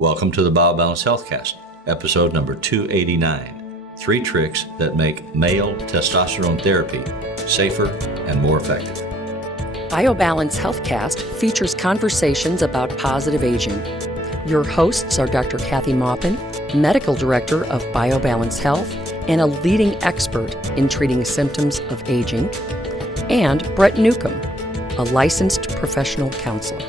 Welcome to the BioBalance Healthcast, episode number 289, 3 tricks that make male testosterone therapy safer and more effective. BioBalance Healthcast features conversations about positive aging. Your hosts are Dr. Kathy Maupin, Medical Director of BioBalance Health and a leading expert in treating symptoms of aging, and Brett Newcomb, a licensed professional counselor.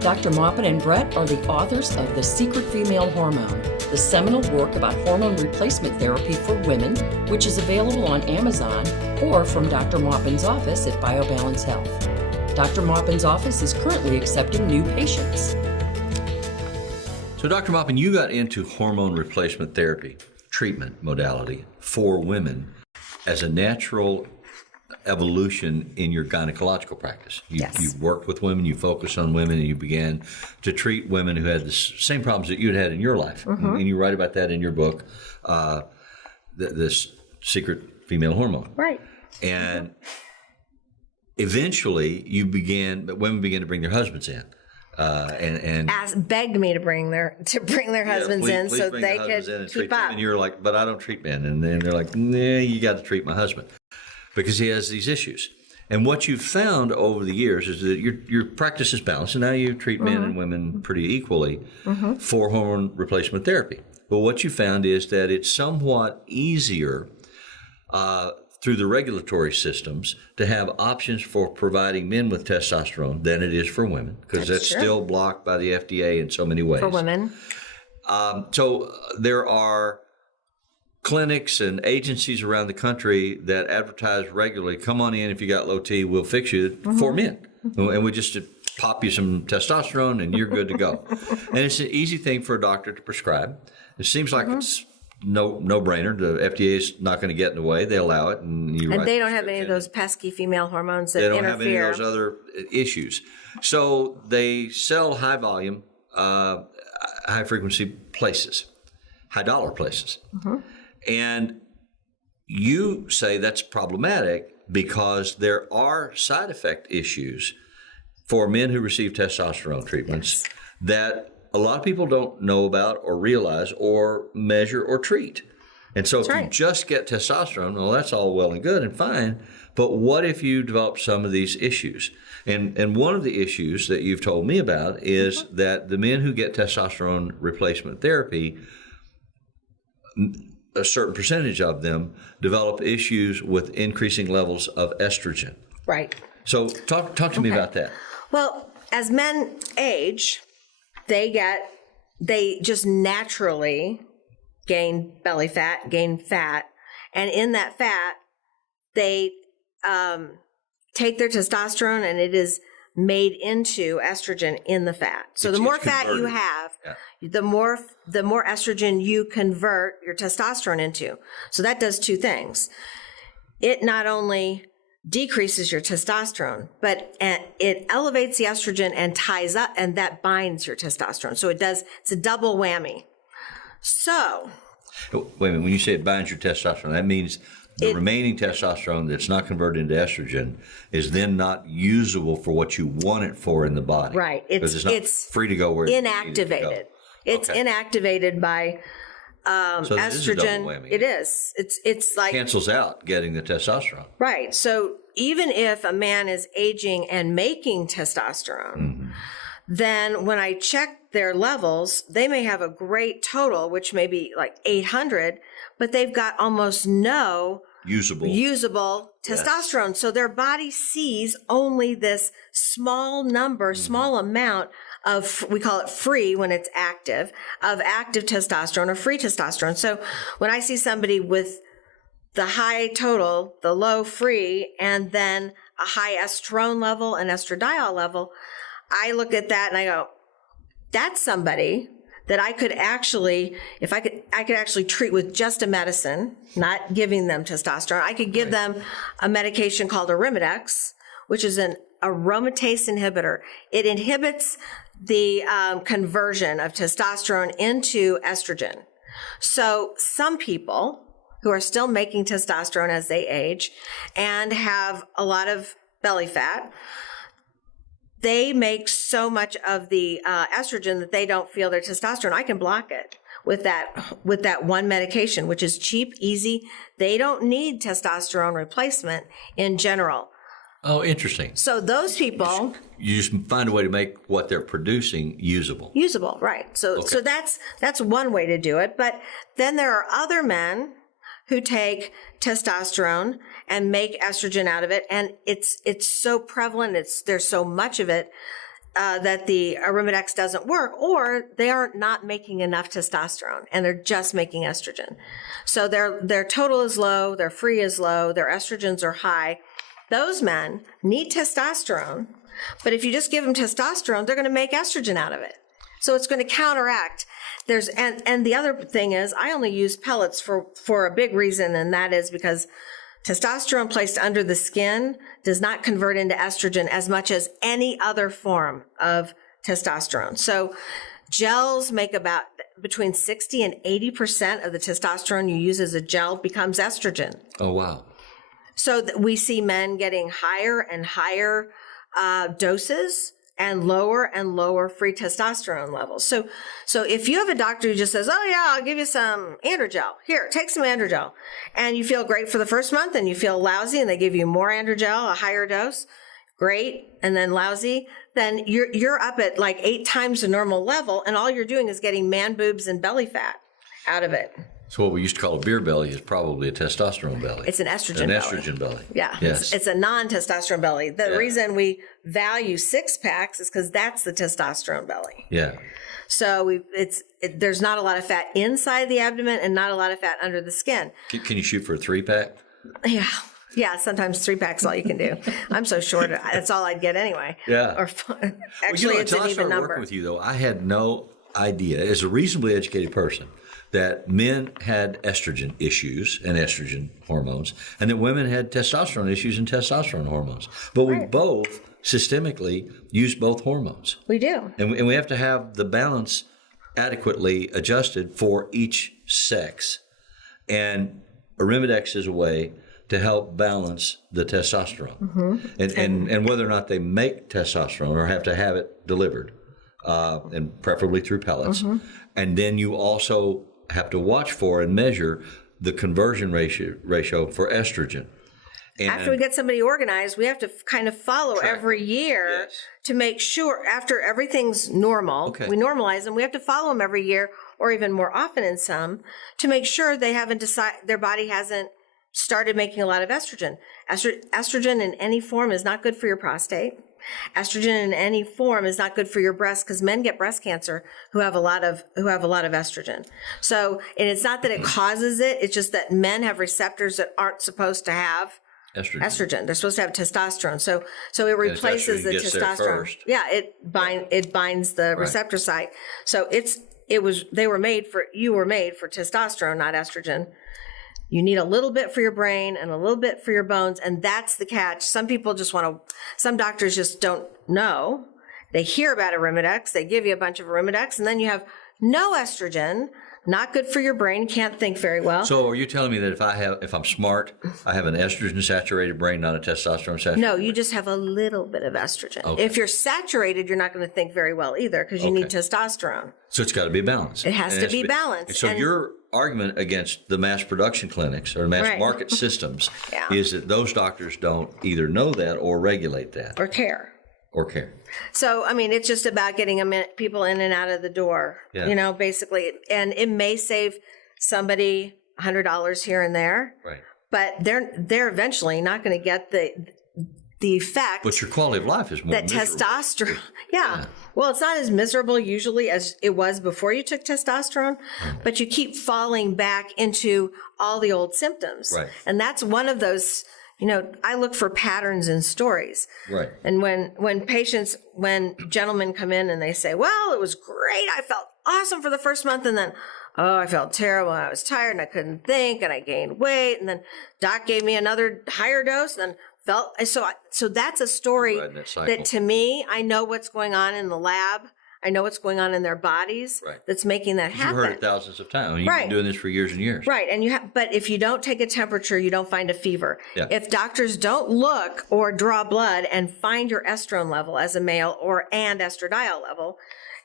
Dr. Maupin and Brett are the authors of The Secret Female Hormone, the seminal work about hormone replacement therapy for women, which is available on Amazon or from Dr. Maupin's office at BioBalance Health. Dr. Maupin's office is currently accepting new patients. So, Dr. Maupin, you got into hormone replacement therapy, treatment modality for women as a natural evolution in your gynecological practice. You worked with women, you focused on women, and you began to treat women who had the same problems that you'd had in your life. Mm-hmm. And you write about that in your book, This Secret Female Hormone. Right. And eventually women began to bring their husbands in. And begged me to bring their husbands in so they could keep up. And you're like, but I don't treat men. And then they're like, nah, you got to treat my husband because he has these issues. And what you've found over the years is that your practice is balanced, and now you treat men and women pretty equally for hormone replacement therapy. But what you found is that it's somewhat easier through the regulatory systems to have options for providing men with testosterone than it is for women, because that's still blocked by the FDA in so many ways. For women. So there are clinics and agencies around the country that advertise regularly, come on in if you got low T, we'll fix you for men. And we just pop you some testosterone and you're good to go. And it's an easy thing for a doctor to prescribe. It seems like it's no-brainer. The FDA is not going to get in the way. They allow it. And they don't have any of those pesky female hormones that interfere. They don't have any of those other issues. So they sell high-volume, high-frequency places, high-dollar places. And you say that's problematic because there are side effect issues for men who receive testosterone treatments that a lot of people don't know about or realize or measure or treat. And so you just get testosterone, well, that's all well and good and fine, but what if you develop some of these issues? And one of the issues that you've told me about is that the men who get testosterone replacement therapy, a certain percentage of them develop issues with increasing levels of estrogen. Right. So talk to me about that. Well, as men age, they just naturally gain belly fat, gain fat, and in that fat, they take their testosterone and it is made into estrogen in the fat. So the more fat you have, the more estrogen you convert your testosterone into. So that does two things. It not only decreases your testosterone, but it elevates the estrogen and ties up, and that binds your testosterone. So it's a double whammy. So. Wait a minute, when you say it binds your testosterone, that means the remaining testosterone that's not converted into estrogen is then not usable for what you want it for in the body. Right. It's free to go where inactivated. It's inactivated by so estrogen. Is a double whammy. It is. It's like cancels out getting the testosterone. Right. So even if a man is aging and making testosterone, then when I check their levels, they may have a great total, which may be like 800, but they've got almost no usable testosterone. So their body sees only this small number, small amount of, we call it free when it's active, of active testosterone or free testosterone. So when I see somebody with the high total, the low free, and then a high estrone level and estradiol level, I look at that and I go, that's somebody that I could actually, I could actually treat with just a medicine, not giving them testosterone. I could give them a medication called Arimidex, which is an aromatase inhibitor. It inhibits the conversion of testosterone into estrogen. So some people who are still making testosterone as they age and have a lot of belly fat, they make so much of the estrogen that they don't feel their testosterone. I can block it with that one medication, which is cheap, easy. They don't need testosterone replacement in general. Oh, interesting. So those people, You just find a way to make what they're producing usable. usable, right? So that's one way to do it. But then there are other men who take testosterone and make estrogen out of it, and it's so prevalent. There's so much of it that the Arimidex doesn't work, or they are not making enough testosterone and they're just making estrogen. So their total is low, their free is low, their estrogens are high. Those men need testosterone, but if you just give them testosterone, they're going to make estrogen out of it. So it's going to counteract. And the other thing is, I only use pellets for a big reason, and that is because testosterone placed under the skin does not convert into estrogen as much as any other form of testosterone. So gels make about between 60 and 80% of the testosterone you use as a gel becomes estrogen. Oh, wow. So we see men getting higher and higher doses and lower free testosterone levels. So if you have a doctor who just says, oh yeah, I'll give you some androgel. Here, take some androgel. And you feel great for the first month and you feel lousy and they give you more androgel, a higher dose, great, and then lousy, then you're up at like 8 times the normal level and all you're doing is getting man boobs and belly fat out of it. So what we used to call a beer belly is probably a testosterone belly. It's an estrogen belly. An estrogen belly. Yeah. Yes. It's a non-testosterone belly. The reason we value 6-packs is because that's the testosterone belly. Yeah. So there's not a lot of fat inside the abdomen and not a lot of fat under the skin. Can you shoot for a 3-pack? Yeah. Yeah, sometimes 3-packs is all you can do. I'm so short, that's all I'd get anyway. Yeah. Or actually, it's an even until I started number. working with you, though, I had no idea, as a reasonably educated person, that men had estrogen issues and estrogen hormones, and that women had testosterone issues and testosterone hormones. But we both systemically use both hormones. We do. And we have to have the balance adequately adjusted for each sex. And Arimidex is a way to help balance the testosterone. Mm-hmm. And whether or not they make testosterone or have to have it delivered, and preferably through pellets. Mm-hmm. And then you also have to watch for and measure the conversion ratio for estrogen. And after we get somebody organized, we have to kind of follow every year to make sure after everything's normal, we normalize them. We have to follow them every year or even more often in some to make sure they haven't their body hasn't started making a lot of estrogen. Estrogen in any form is not good for your prostate. Estrogen in any form is not good for your breast because men get breast cancer who have a lot of estrogen. So, and it's not that it causes it; it's just that men have receptors that aren't supposed to have estrogen. They're supposed to have testosterone. So it replaces the testosterone. Yeah, it binds the receptor site. So you were made for testosterone, not estrogen. You need a little bit for your brain and a little bit for your bones, and that's the catch. Some people some doctors just don't know. They hear about Arimidex, they give you a bunch of Arimidex, and then you have no estrogen, not good for your brain, can't think very well. So are you telling me that if I'm smart, I have an estrogen-saturated brain, not a testosterone-saturated No, brain? you just have a little bit of estrogen. Okay. If you're saturated, you're not going to think very well either because you need testosterone. So it's got to be balanced. It has to be balanced. So your argument against the mass production clinics or mass market systems is that those doctors don't either know that or regulate that. Or care. So, I mean, it's just about getting people in and out of the door, basically. And it may save somebody $100 here and there. Right. But they're eventually not going to get the effect. But your quality of life is more miserable. Testosterone. Yeah. Well, it's not as miserable usually as it was before you took testosterone, but you keep falling back into all the old symptoms. Right. And that's one of those, I look for patterns in stories. Right. And when gentlemen come in and they say, well, it was great. I felt awesome for the first month. And then, I felt terrible. I was tired and I couldn't think and I gained weight. And then doc gave me another higher dose and then so that's a story that to me, I know what's going on in the lab. I know what's going on in their bodies that's making that happen. You've heard it thousands of times. You've been doing this for years and years. Right. And but if you don't take a temperature, you don't find a fever. Yeah. If doctors don't look or draw blood and find your estrone level as a male and estradiol level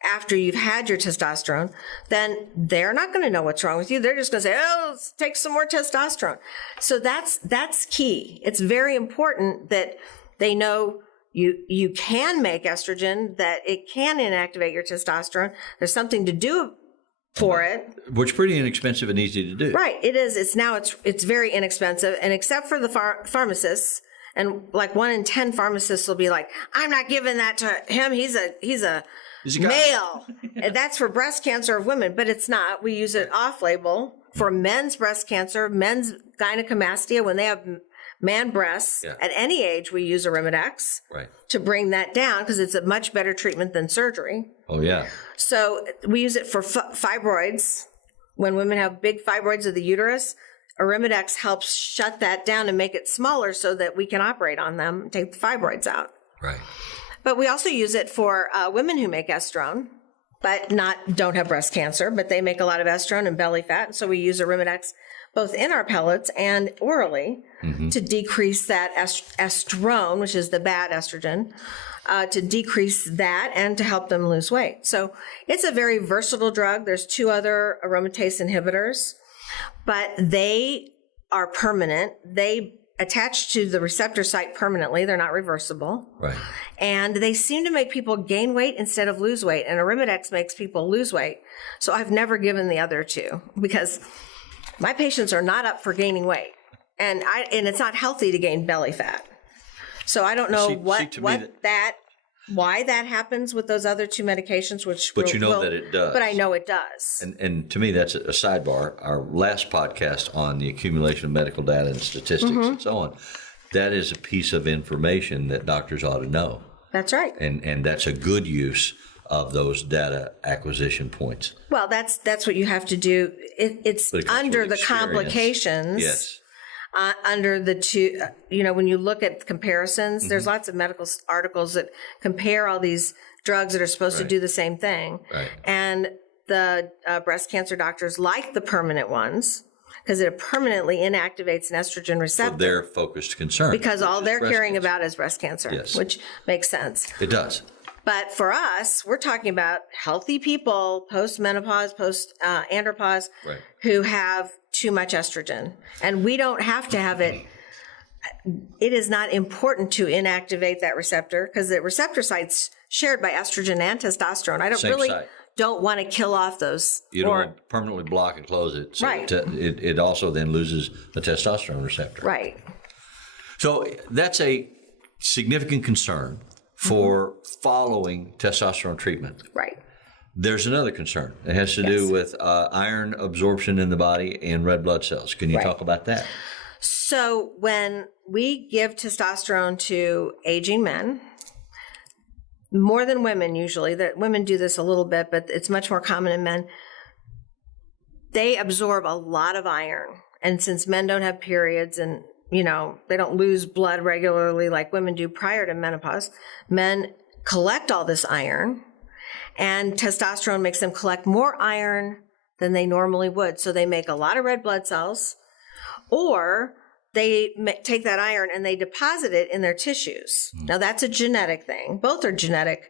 after you've had your testosterone, then they're not going to know what's wrong with you. They're just going to say, oh, let's take some more testosterone. So that's key. It's very important that they know you can make estrogen, that it can inactivate your testosterone. There's something to do for it. Which is pretty inexpensive and easy to do. Right. It is. It's very inexpensive. And except for the pharmacists, and like 1 in 10 pharmacists will be like, I'm not giving that to him. He's a male. And that's for breast cancer of women, but it's not. We use it off label for men's breast cancer, men's gynecomastia, when they have man breasts at any age. We use Arimidex to bring that down because it's a much better treatment than surgery. Oh, yeah. So we use it for fibroids. When women have big fibroids of the uterus, Arimidex helps shut that down and make it smaller so that we can operate on them and take the fibroids out. Right. But we also use it for women who make estrone, but don't have breast cancer, but they make a lot of estrone and belly fat. And so we use Arimidex both in our pellets and orally to decrease that estrone, which is the bad estrogen, to decrease that and to help them lose weight. So it's a very versatile drug. There's 2 other aromatase inhibitors, but they are permanent. They attach to the receptor site permanently. They're not reversible. Right. And they seem to make people gain weight instead of lose weight. And Arimidex makes people lose weight. So I've never given the other 2 because my patients are not up for gaining weight. And it's not healthy to gain belly fat. So I don't know why that happens with those other 2 medications, But you know that it does. But I know it does. And to me, that's a sidebar. Our last podcast on the accumulation of medical data and statistics and so on, that is a piece of information that doctors ought to know. That's right. And that's a good use of those data acquisition points. Well, that's what you have to do. It's under the complications. Yes. Under the 2, when you look at comparisons, there's lots of medical articles that compare all these drugs that are supposed to do the same thing. Right. And the breast cancer doctors like the permanent ones because it permanently inactivates an estrogen receptor. For their focused concern. Because all they're caring cancer. about is breast cancer, which makes sense. It does. But for us, we're talking about healthy people, post-menopause, post-andropause, who have too much estrogen. And we don't have to have it. It is not important to inactivate that receptor because the receptor site's shared by estrogen and testosterone. I don't want to kill off those. You don't want to permanently block and close it. So it also then loses the testosterone receptor. Right. So that's a significant concern for following testosterone treatment. Right. There's another concern. It has to do with iron absorption in the body and red blood cells. Can you talk about that? So when we give testosterone to aging men, more than women usually, that women do this a little bit, but it's much more common in men, they absorb a lot of iron. And since men don't have periods and they don't lose blood regularly like women do prior to menopause, men collect all this iron, and testosterone makes them collect more iron than they normally would. So they make a lot of red blood cells, or they take that iron and they deposit it in their tissues. Now that's a genetic thing. Both are genetic.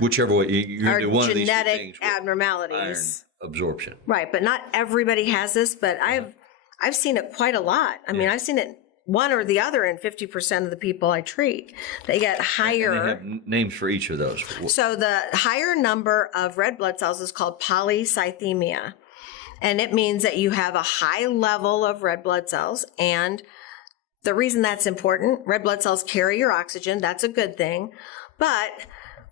Whichever way you're going to do one of these two genetic things with abnormalities. Iron absorption. Right, but not everybody has this. But I've seen it quite a lot. I mean, I've seen it one or the other in 50% of the people I treat. They get higher. And they have names for each of those. So the higher number of red blood cells is called polycythemia. And it means that you have a high level of red blood cells. And the reason that's important, red blood cells carry your oxygen. That's a good thing. But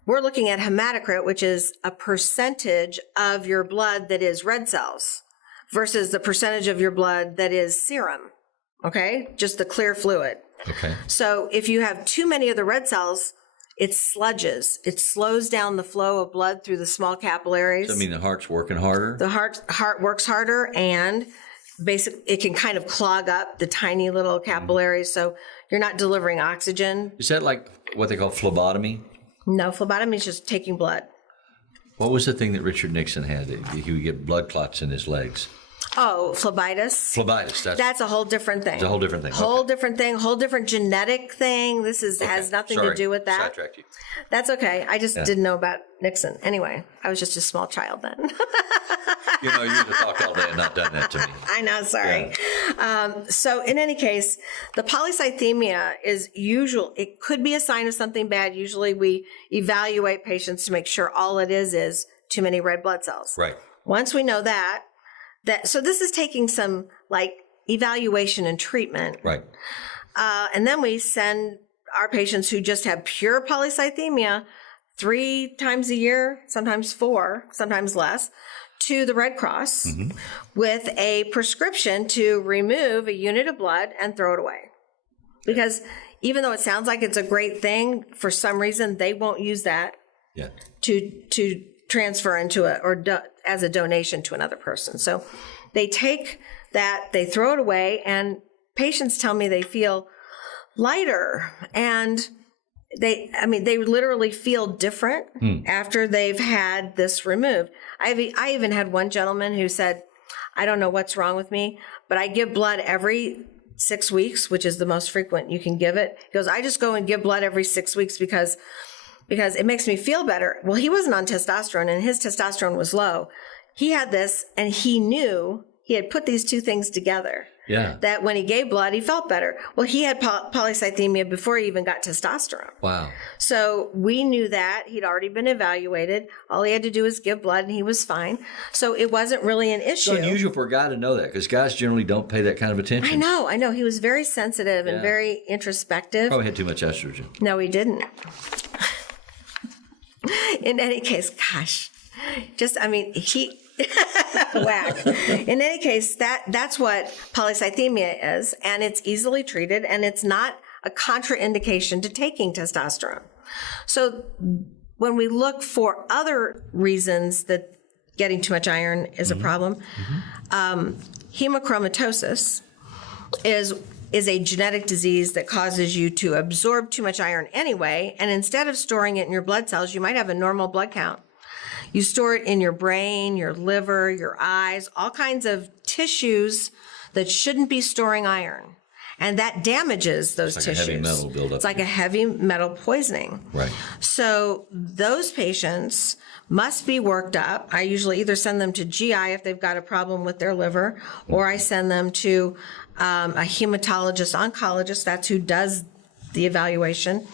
we're looking at hematocrit, which is a percentage of your blood that is red cells versus the percentage of your blood that is serum. Okay? Just the clear fluid. Okay. So if you have too many of the red cells, it sludges. It slows down the flow of blood through the small capillaries. Does that mean the heart's working harder? The heart works harder, and basically it can kind of clog up the tiny little capillaries, so you're not delivering oxygen. Is that like what they call phlebotomy? No, phlebotomy is just taking blood. What was the thing that Richard Nixon had? He would get blood clots in his legs. Oh, phlebitis. Phlebitis. That's a whole different thing. It's a whole different thing. Whole different thing. Whole different genetic thing. This has nothing to do with that. Sidetracked you. That's okay. I just didn't know about Nixon. Anyway, I was just a small child then. You know, you'd have talked all day and not done that to me. I know, sorry. Yeah. So in any case, the polycythemia is usual. It could be a sign of something bad. Usually we evaluate patients to make sure all it is too many red blood cells. Right. Once we know that, so this is taking some like evaluation and treatment. Right. And then we send our patients who just have pure polycythemia 3 times a year, sometimes 4, sometimes less, to the Red Cross with a prescription to remove a unit of blood and throw it away. Because even though it sounds like it's a great thing, for some reason they won't use that to transfer into as a donation to another person. So they take that, they throw it away, and patients tell me they feel lighter, and they literally feel different after they've had this removed. I even had one gentleman who said, I don't know what's wrong with me, but I give blood every 6 weeks, which is the most frequent you can give it. He goes, I just go and give blood every 6 weeks because it makes me feel better. Well, he wasn't on testosterone, and his testosterone was low. He had this, and he knew he had put these two things together. Yeah. That when he gave blood, he felt better. Well, he had polycythemia before he even got testosterone. Wow. So we knew that. He'd already been evaluated. All he had to do was give blood, and he was fine. So it wasn't really an issue. It's unusual for a guy to know that, because guys generally don't pay that kind of attention. I know. He was very sensitive and very introspective. Probably had too much estrogen. No, he didn't. In any case, gosh, whack. In any case, that's what polycythemia is, and it's easily treated, and it's not a contraindication to taking testosterone. So when we look for other reasons that getting too much iron is a problem, hemochromatosis is a genetic disease that causes you to absorb too much iron anyway, and instead of storing it in your blood cells, you might have a normal blood count. You store it in your brain, your liver, your eyes, all kinds of tissues that shouldn't be storing iron. And that damages those tissues. It's like a heavy metal buildup. It's like a heavy metal poisoning. Right. So those patients must be worked up. I usually either send them to GI if they've got a problem with their liver, or I send them to a hematologist, oncologist. That's who does the evaluation.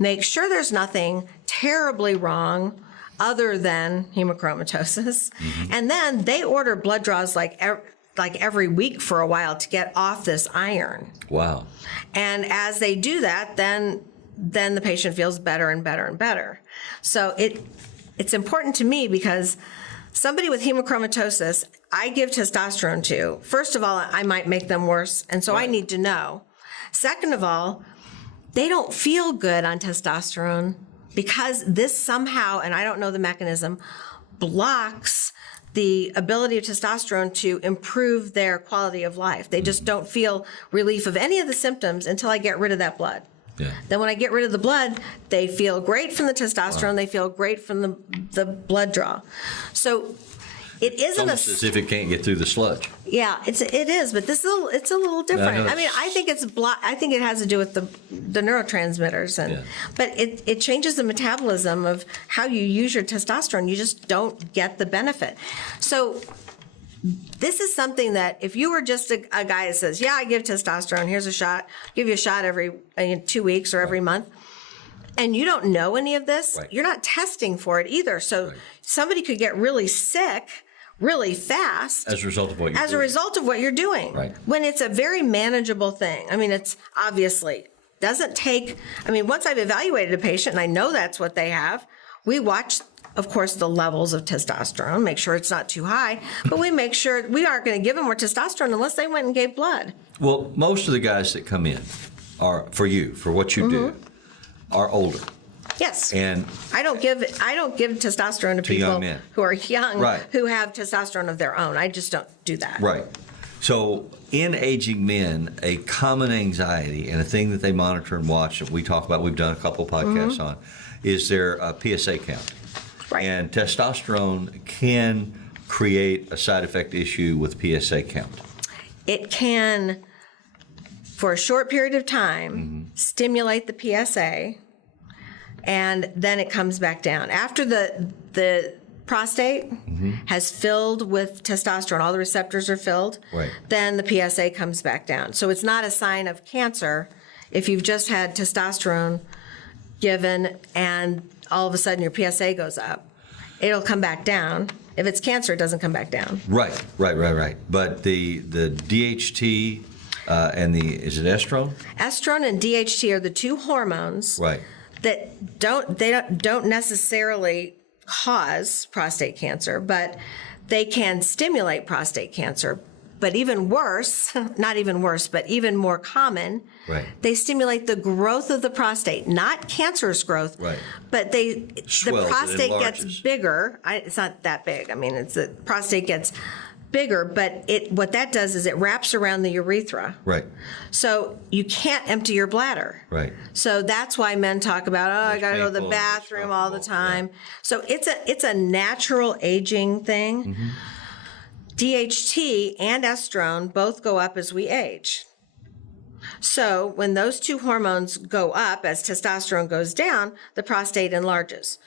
Make sure there's nothing terribly wrong other than hemochromatosis. And then they order blood draws like every week for a while to get off this iron. Wow. And as they do that, then the patient feels better and better and better. So it's important to me because somebody with hemochromatosis, I give testosterone to. First of all, I might make them worse, and so I need to know. Second of all, they don't feel good on testosterone because this somehow, and I don't know the mechanism, blocks the ability of testosterone to improve their quality of life. They just don't feel relief of any of the symptoms until I get rid of that blood. Yeah. Then when I get rid of the blood, they feel great from the testosterone. Wow. They feel great from the blood draw. So it isn't as if it can't get through the sludge. Yeah, it is, but it's a little different. I mean, I think I think it has to do with the neurotransmitters, but it changes the metabolism of how you use your testosterone. You just don't get the benefit. So this is something that if you were just a guy that says, I give testosterone, here's a shot, give you a shot every 2 weeks or every month, and you don't know any of this, you're not testing for it either. So somebody could get really sick really fast as a result of what you're doing. Right. When it's a very manageable thing. I mean, it's obviously doesn't take, once I've evaluated a patient and I know that's what they have, we watch, of course, the levels of testosterone, make sure it's not too high, but we make sure we aren't going to give them more testosterone unless they went and gave blood. Well, most of the guys that come in are, for what you do, are older. Yes. And I don't give testosterone to people young men who are young, who have testosterone of their own. I just don't do that. Right. So in aging men, a common anxiety and a thing that they monitor and watch that we talk about, we've done a couple podcasts on, is their PSA count. Right. And testosterone can create a side effect issue with PSA count. It can, for a short period of time, stimulate the PSA, and then it comes back down. After the prostate has filled with testosterone, all the receptors are filled, Right. then the PSA comes back down. So it's not a sign of cancer if you've just had testosterone given and all of a sudden your PSA goes up. It'll come back down. If it's cancer, it doesn't come back down. Right. But the DHT and is it estrone? Estrone and DHT are the two hormones Right. that don't necessarily cause prostate cancer, but they can stimulate prostate cancer. But even worse, not even worse, but even more common, Right. they stimulate the growth of the prostate, not cancerous growth, Right. but the Swells, it prostate gets enlarges. bigger. It's not that big. I mean, the prostate gets bigger, but what that does is it wraps around the urethra. Right. So you can't empty your bladder. Right. So that's why men talk about, I It's got to go to the painful and bathroom all the uncomfortable, time. So it's a natural aging thing. DHT and estrone both go up as we age. So when those two hormones go up, as testosterone goes down, the prostate enlarges.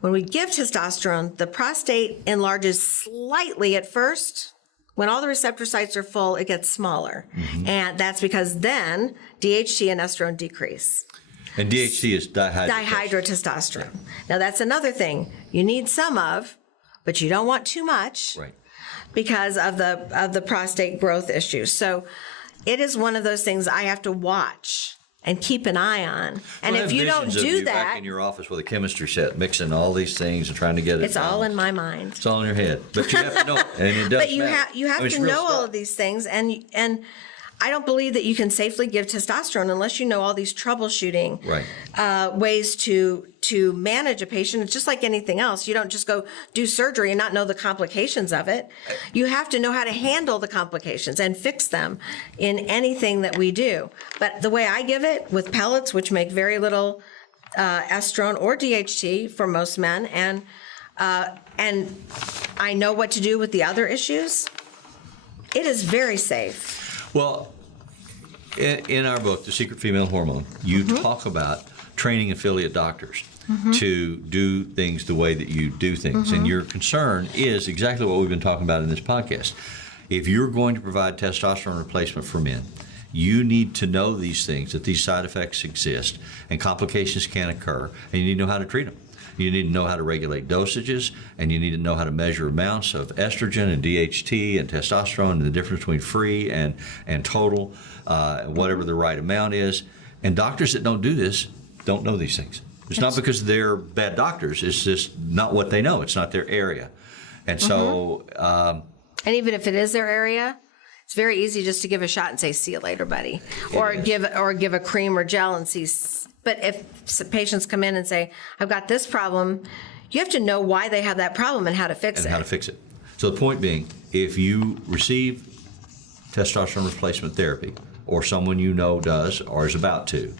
When we give testosterone, the prostate enlarges slightly at first. When all the receptor sites are full, it gets smaller. And that's because then DHT and estrone decrease. And DHT is Dihydrotestosterone. Now that's another thing you need some of, but you don't want too much. Right. Because of the prostate growth issues. So it is one of those things I have to watch and keep an eye on. And if you don't do back that, in your office with a chemistry set, mixing all these things and trying to get it. it's all in my mind. It's all in your head, but you have to know, and it does. But you matter. have It's to real know all stuff. of these things, and I don't believe that you can safely give testosterone unless you know all these troubleshooting ways to manage a patient. It's just like anything else. You don't just go do surgery and not know the complications of it. You have to know how to handle the complications and fix them in anything that we do. But the way I give it with pellets, which make very little estrone or DHT for most men, and I know what to do with the other issues, it is very safe. Well, in our book, The Secret Female Hormone, you talk about training affiliate doctors to do things the way that you do things. And your concern is exactly what we've been talking about in this podcast. If you're going to provide testosterone replacement for men, you need to know these things, that these side effects exist and complications can occur, and you need to know how to treat them. You need to know how to regulate dosages, and you need to know how to measure amounts of estrogen and DHT and testosterone and the difference between free and total, whatever the right amount is. And doctors that don't do this don't know these things. It's not because they're bad doctors. It's just not what they know. It's not their area. And so... And even if it is their area, it's very easy just to give a shot and say, see you later, buddy. Or give a cream or gel and see. But if patients come in and say, I've got this problem, you have to know why they have that problem and how to fix it. So the point being, if you receive testosterone replacement therapy, or someone you know does or is about to,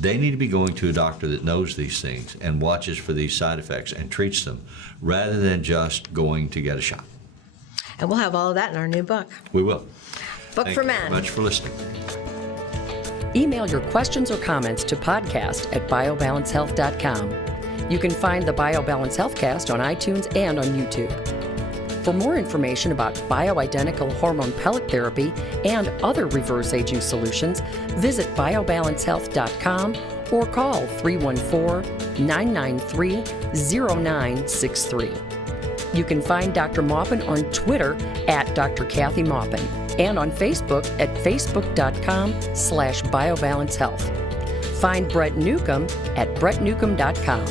they need to be going to a doctor that knows these things and watches for these side effects and treats them, rather than just going to get a shot. And we'll have all of that in our new book. We will. Book Thank for you Men. very much for listening. Email your questions or comments to podcast@biobalancehealth.com. You can find the BioBalance Healthcast on iTunes and on YouTube. For more information about bioidentical hormone pellet therapy and other reverse aging solutions, visit biobalancehealth.com or call 314-993-0963. You can find Dr. Maupin on Twitter @Dr. Kathy Maupin and on Facebook at facebook.com/biobalancehealth. Find Brett Newcomb at brettnewcomb.com.